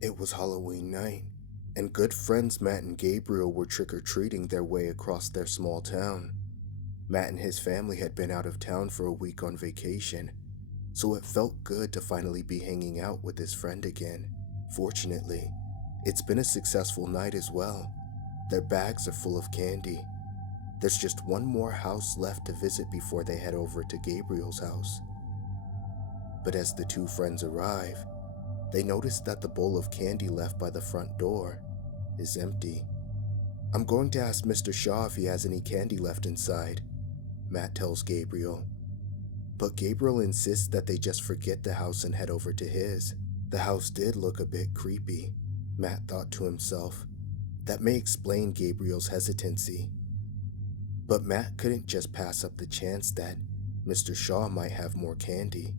It was Halloween night, and good friends Matt and Gabriel were trick-or-treating their way across their small town. Matt and his family had been out of town for a week on vacation, so it felt good to finally be hanging out with his friend again. Fortunately, it's been a successful night as well. Their bags are full of candy. There's just one more house left to visit before they head over to Gabriel's house. But as the two friends arrive, they notice that the bowl of candy left by the front door is empty. "I'm going to ask Mr. Shaw if he has any candy left inside," Matt tells Gabriel. But Gabriel insists that they just forget the house and head over to his. The house did look a bit creepy, Matt thought to himself. That may explain Gabriel's hesitancy. But Matt couldn't just pass up the chance that Mr. Shaw might have more candy.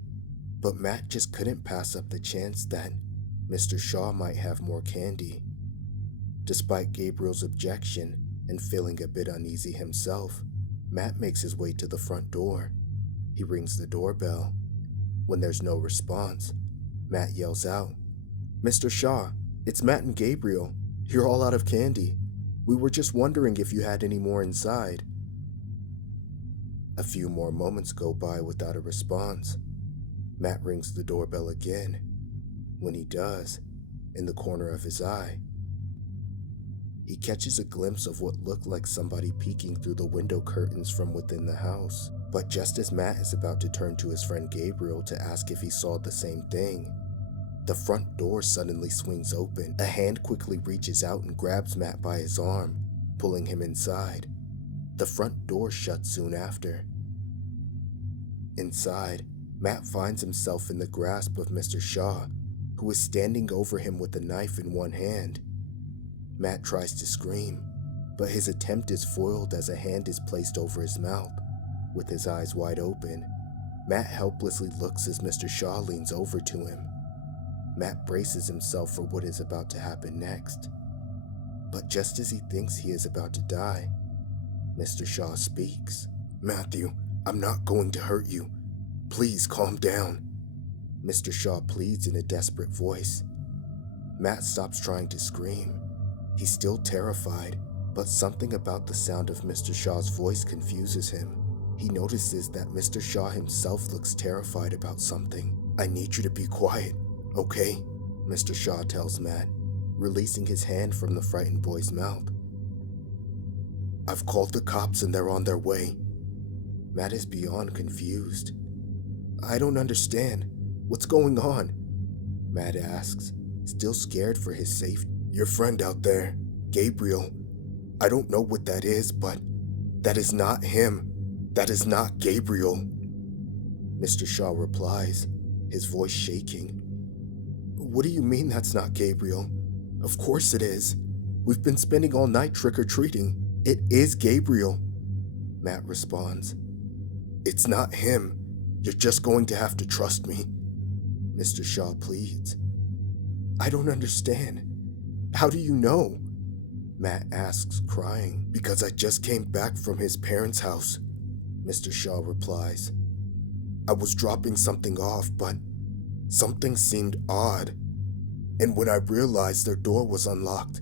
Despite Gabriel's objection and feeling a bit uneasy himself, Matt makes his way to the front door. He rings the doorbell. When there's no response, Matt yells out, "Mr. Shaw, it's Matt and Gabriel. You're all out of candy. We were just wondering if you had any more inside." A few more moments go by without a response. Matt rings the doorbell again. When he does, in the corner of his eye, he catches a glimpse of what looked like somebody peeking through the window curtains from within the house. But just as Matt is about to turn to his friend Gabriel to ask if he saw the same thing, the front door suddenly swings open. A hand quickly reaches out and grabs Matt by his arm, pulling him inside. The front door shuts soon after. Inside, Matt finds himself in the grasp of Mr. Shaw, who is standing over him with a knife in one hand. Matt tries to scream, but his attempt is foiled as a hand is placed over his mouth. With his eyes wide open, Matt helplessly looks as Mr. Shaw leans over to him. Matt braces himself for what is about to happen next. But just as he thinks he is about to die, Mr. Shaw speaks. "Matthew, I'm not going to hurt you. Please calm down," Mr. Shaw pleads in a desperate voice. Matt stops trying to scream. He's still terrified, but something about the sound of Mr. Shaw's voice confuses him. He notices that Mr. Shaw himself looks terrified about something. "I need you to be quiet, okay?" Mr. Shaw tells Matt, releasing his hand from the frightened boy's mouth. "I've called the cops and they're on their way." Matt is beyond confused. "I don't understand. What's going on?" Matt asks, still scared for his safety. "Your friend out there, Gabriel. I don't know what that is, but that is not him. That is not Gabriel," Mr. Shaw replies, his voice shaking. "What do you mean that's not Gabriel? Of course it is. We've been spending all night trick-or-treating. It is Gabriel," Matt responds. "It's not him. You're just going to have to trust me," Mr. Shaw pleads. "I don't understand. How do you know?" Matt asks, crying. "Because I just came back from his parents' house," Mr. Shaw replies. "I was dropping something off, but something seemed odd. And when I realized their door was unlocked,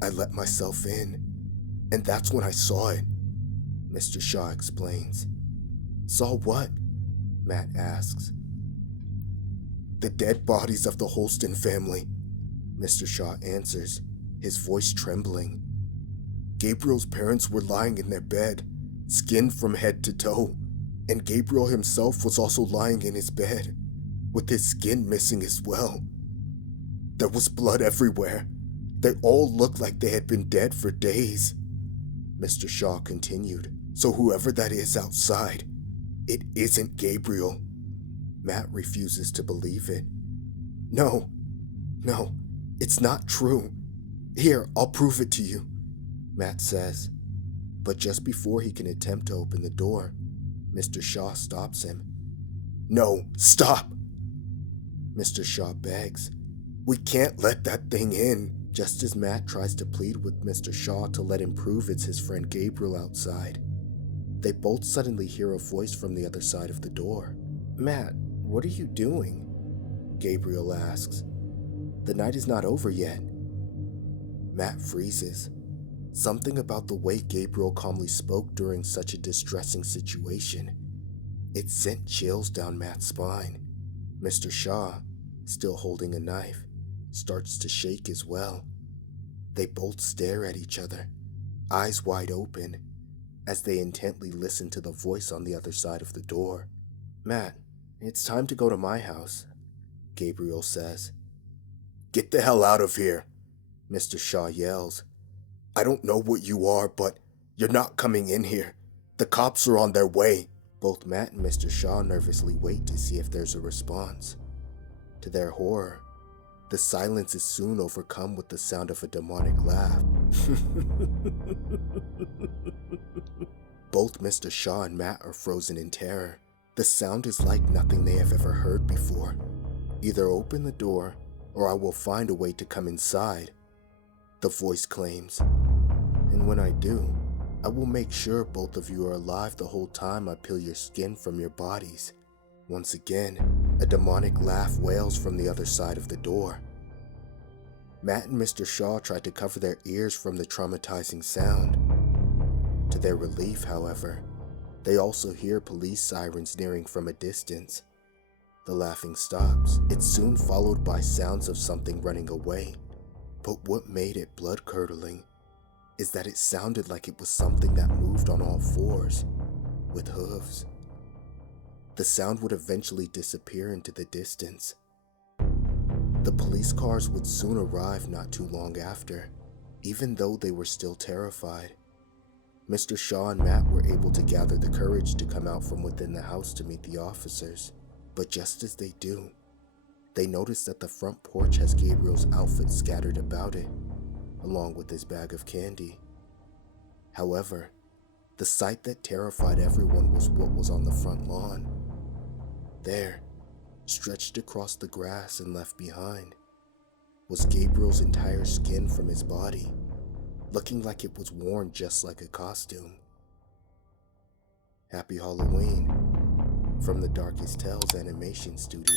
I let myself in. And that's when I saw it," Mr. Shaw explains. "Saw what?" Matt asks. "The dead bodies of the Holston family," Mr. Shaw answers, his voice trembling. "Gabriel's parents were lying in their bed, skinned from head to toe, and Gabriel himself was also lying in his bed, with his skin missing as well. There was blood everywhere. They all looked like they had been dead for days," Mr. Shaw continued. "So whoever that is outside, it isn't Gabriel." Matt refuses to believe it. No, it's not true. Here, I'll prove it to you," Matt says. But just before he can attempt to open the door, Mr. Shaw stops him. "No, stop!" Mr. Shaw begs. "We can't let that thing in." Just as Matt tries to plead with Mr. Shaw to let him prove it's his friend Gabriel outside, they both suddenly hear a voice from the other side of the door. "Matt, what are you doing?" Gabriel asks. The night is not over yet. Matt freezes. Something about the way Gabriel calmly spoke during such a distressing situation. It sent chills down Matt's spine. Mr. Shaw, still holding a knife, starts to shake as well. They both stare at each other, eyes wide open, as they intently listen to the voice on the other side of the door. "Matt, it's time to go to my house," Gabriel says. "Get the hell out of here," Mr. Shaw yells. "I don't know what you are, but you're not coming in here. The cops are on their way." Both Matt and Mr. Shaw nervously wait to see if there's a response. To their horror, the silence is soon overcome with the sound of a demonic laugh. Both Mr. Shaw and Matt are frozen in terror. The sound is like nothing they have ever heard before. "Either open the door, or I will find a way to come inside," the voice claims. "And when I do, I will make sure both of you are alive the whole time I peel your skin from your bodies." Once again, a demonic laugh wails from the other side of the door. Matt and Mr. Shaw try to cover their ears from the traumatizing sound. To their relief, however, they also hear police sirens nearing from a distance. The laughing stops. It's soon followed by sounds of something running away. But what made it blood-curdling is that it sounded like it was something that moved on all fours, with hooves. The sound would eventually disappear into the distance. The police cars would soon arrive not too long after, even though they were still terrified. Mr. Shaw and Matt were able to gather the courage to come out from within the house to meet the officers. But just as they do, they notice that the front porch has Gabriel's outfit scattered about it, along with his bag of candy. However, the sight that terrified everyone was what was on the front lawn. There, stretched across the grass and left behind, was Gabriel's entire skin from his body, looking like it was worn just like a costume. Happy Halloween from the Darkest Tales Animation Studio.